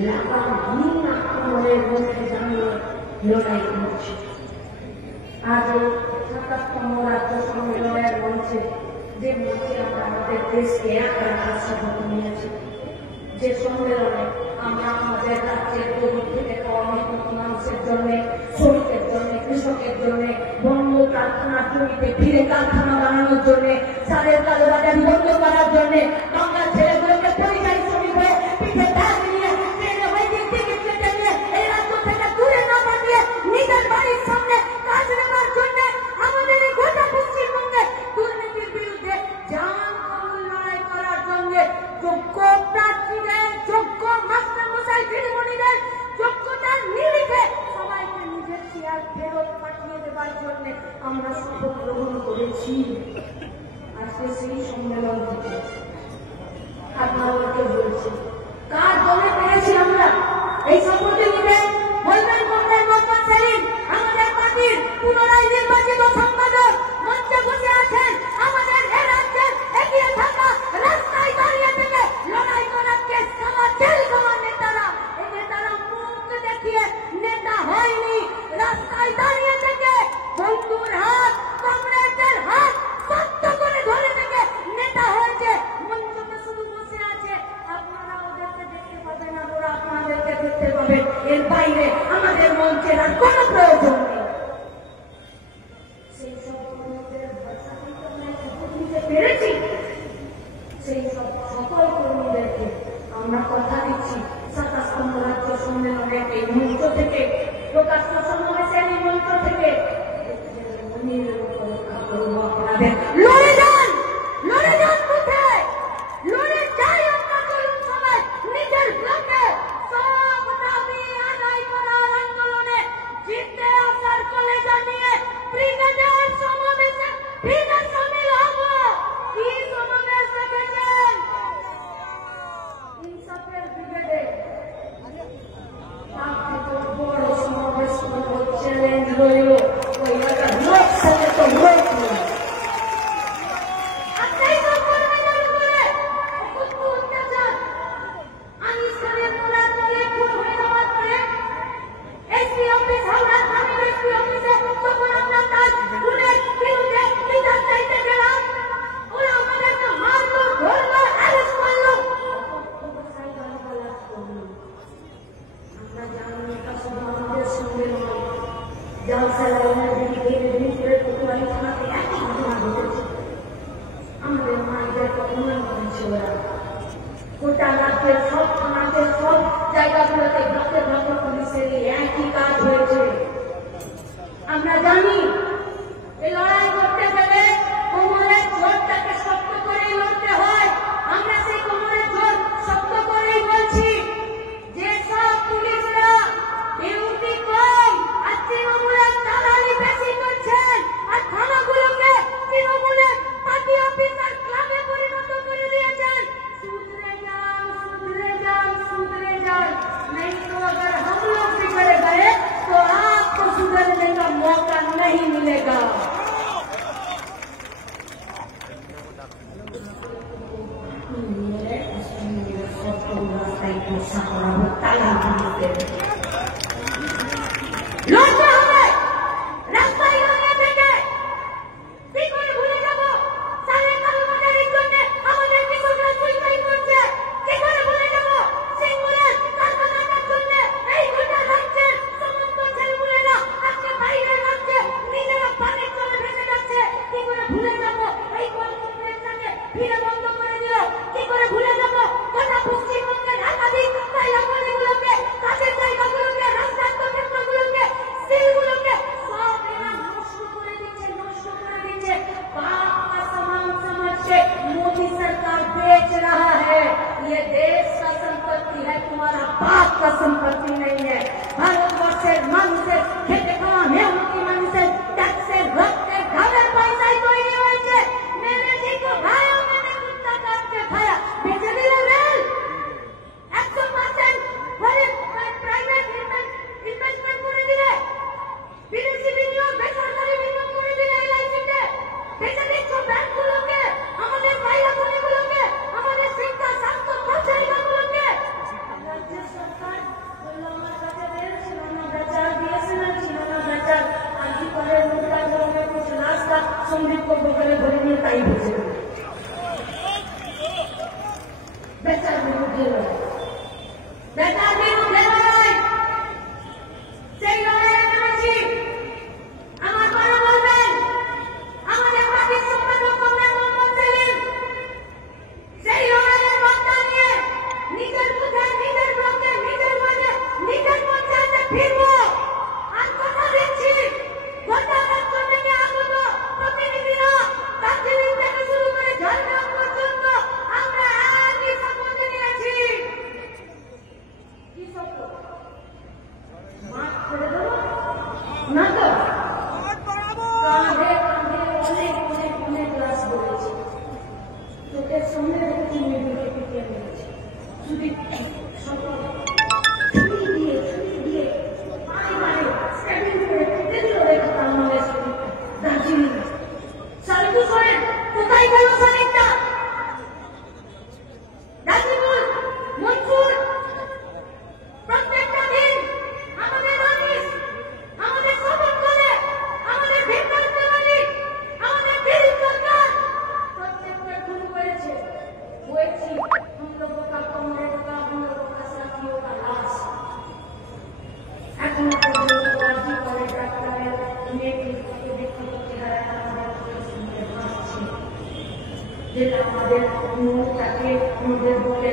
লাগামহীন আক্রমণের মুখে দাঁড়িয়ে লড়াই করছে। আজ ৭৭তম রাজ্য সম্মেলনের মঞ্চে, যে মঞ্চে আমরা আমাদের দেশকে এক রাখার শপথ নিয়েছি, যে সম্মেলনে আমরা আমাদের রাজ্যের গরিব থেকে কর্মরত মানুষের জন্য, শ্রমিকের জন্য, কৃষকের জন্য, বন্ধ কারখানার জমিতে ফিরে কারখানা বানানোর জন্য, সারের কালোবাজারি বন্ধ করার জন্য, বাংলার ছেলেগুলোকে পরিযায়ী শ্রমিক হয়ে পিঠে ব্যাগ নিয়ে ট্রেনে ওয়েটিং টিকিট কেটে নিয়ে এই রাজ্য থেকে দূরে না পাঠিয়ে নিজের বাড়ির সামনে কাজ নেওয়ার জন্য আমাদের এই গোটা পশ্চিমবঙ্গে দুর্নীতির বিরুদ্ধে জানকমূল লড়াই করার জন্য যোগ্য প্রার্থীদের, যোগ্য মাস্টারমশাই দিদিমণিদের যোগ্যতার নিরিখে সবাইকে নিজের চেয়ার ফেরত পাঠিয়ে দেওয়ার জন্য আমরা শপথ গ্রহণ করেছি। আজকে সেই সম্মেলন থেকে আপনাদেরকে বলছি, কার দলে পেরেছি আমরা এই শপথে নিতে বলবেন কমরেড মোহাম্মদ সেলিম, আমাদের পার্টির পুনরায় নির্বাচিত সম্পাদক মঞ্চে বসে আছেন। আমাদের এ রাজ্যের এগিয়ে থাকা রাস্তায় দাঁড়িয়ে থেকে লড়াই করাকে তেল কমার নেতারা, এই নেতারা মুখ দেখিয়ে নেতা হয়নি, রাস্তায় দাঁড়িয়ে থেকে বন্ধুর হাত, কমরেডদের হাত শক্ত করে ধরে থেকে নেতা হয়েছে। মঞ্চে শুধু বসে আছে, আপনারা ওদেরকে দেখতে পাবেন আর ওরা আপনাদেরকে দেখতে পাবেন। এর বাইরে আমাদের মঞ্চের আর কোনো প্রয়োজন নেই। সেই সব কর্মীদের ভরসাতেই তো আমরা শপথ নিতে পেরেছি। সেই সব সকল কর্মীদেরকে আমরা কথা দিচ্ছি, ২৭তম রাজ্য সম্মেলনের এই মঞ্চ থেকে, প্রকাশ্য সমাবেশের এই মঞ্চ থেকে আপনাদের লড়ে যান, লড়ে যান বুথে, লড়ে যাই আমরা চলুন সবাই নিজের ব্লকে সব দাবি আদায় করার আন্দোলনে জিতে আসার কলে জানিয়ে ব্রিগেডের সমাবেশে ফিরে সামিল হব। কি সমাবেশ দেখেছেন ইনসাফের ব্রিগেডে? তার থেকে বড় সমাবেশ করবো, চ্যালেঞ্জ রইল ওই এলাকার লোক সাথে তো লোক নেই। আমাদের মায়েদের উন্নয়ন করেছে ওরা। গোটা রাজ্যের সব থানাতে, সব জায়গাগুলোতে ব্লকে ব্লকে পুলিশের একই কাজ হয়েছে। আমরা জানি এই লড়াই করতে গেলে কোমরের জোরটাকে শক্ত করেই লড়তে হয়। আমরা সেই কোমরের জোর শক্ত করেই বলছি। যে সব পুলিশরা ডিউটি কম আর তৃণমূলের দালালি বেশি করছেন, আর থানাগুলোকে তৃণমূলের পার্টি অফিসার ক্লাবে পরিণত করে দিয়েছেন, सुधरे जाओ, सुधरे जाओ, सुधरे जाओ। नहीं तो अगर हम लोग बिगड़ गए तो आपको सुधरने का मौका नहीं मिलेगा। ভুলে যাবো গোটা পশ্চিমবঙ্গের একাধিক জায়গাগুলোকে, কাজের জায়গা বেকার বিরুদ্ধে লড়াই, সেই লড়াইয়ে নেমেছি। আমার বাবা বলবেন আমাদের পার্টির সম্পাদক কমরেড মোহাম্মদ সেলিম সেই লড়াইয়ের বার্তা নিয়ে নিজের বুথে, নিজের ব্লকে, নিজের ওয়ার্ডে, নিজের পঞ্চায়েতে ফিরবো। আর কথা দিচ্ছি গোটা রাজ্য থেকে আগত প্রতিনিধিরা দার্জিলিং থেকে শুরু করে ঝাড়গ্রাম পর্যন্ত আমরা একই শপথ নিয়েছি। কি শপথ? মাঠ ছেড়ে দেবো না তো? কাঁধে কাঁধে অনেক অনেক অনেক ক্লাস করেছি, চোখের সামনে রেখেছি, মেয়েদেরকে পিটিয়ে মেরেছি। যদি শপথ ছুরি দিয়ে পায়ে পায়ে স্ট্যান্ডিং করে কেটে দিল দেখাতাম আমাদের শরীরটা দার্জিলিং। সালতু সরেন কোথায় গেল শরীরটা? গাজীপুর, মনপুর, প্রত্যেকটা দিন আমাদের অফিস, আমাদের শপথ করে, আমাদের ভিক্টর দেওয়ালি, আমাদের বীর সরকার প্রত্যেকটা খুন করেছে। হয়েছি हम लोगों का कॉमरेड का, हम लोगों का साथियों का लाश। এখন পর্যন্ত রাজি করে ডাক্তারের মেয়েটির কত বিক্ষত চেহারাটা আমাদের সামনে ভাসছে, যেটা আমাদের মনটাকে আমাদের বুকে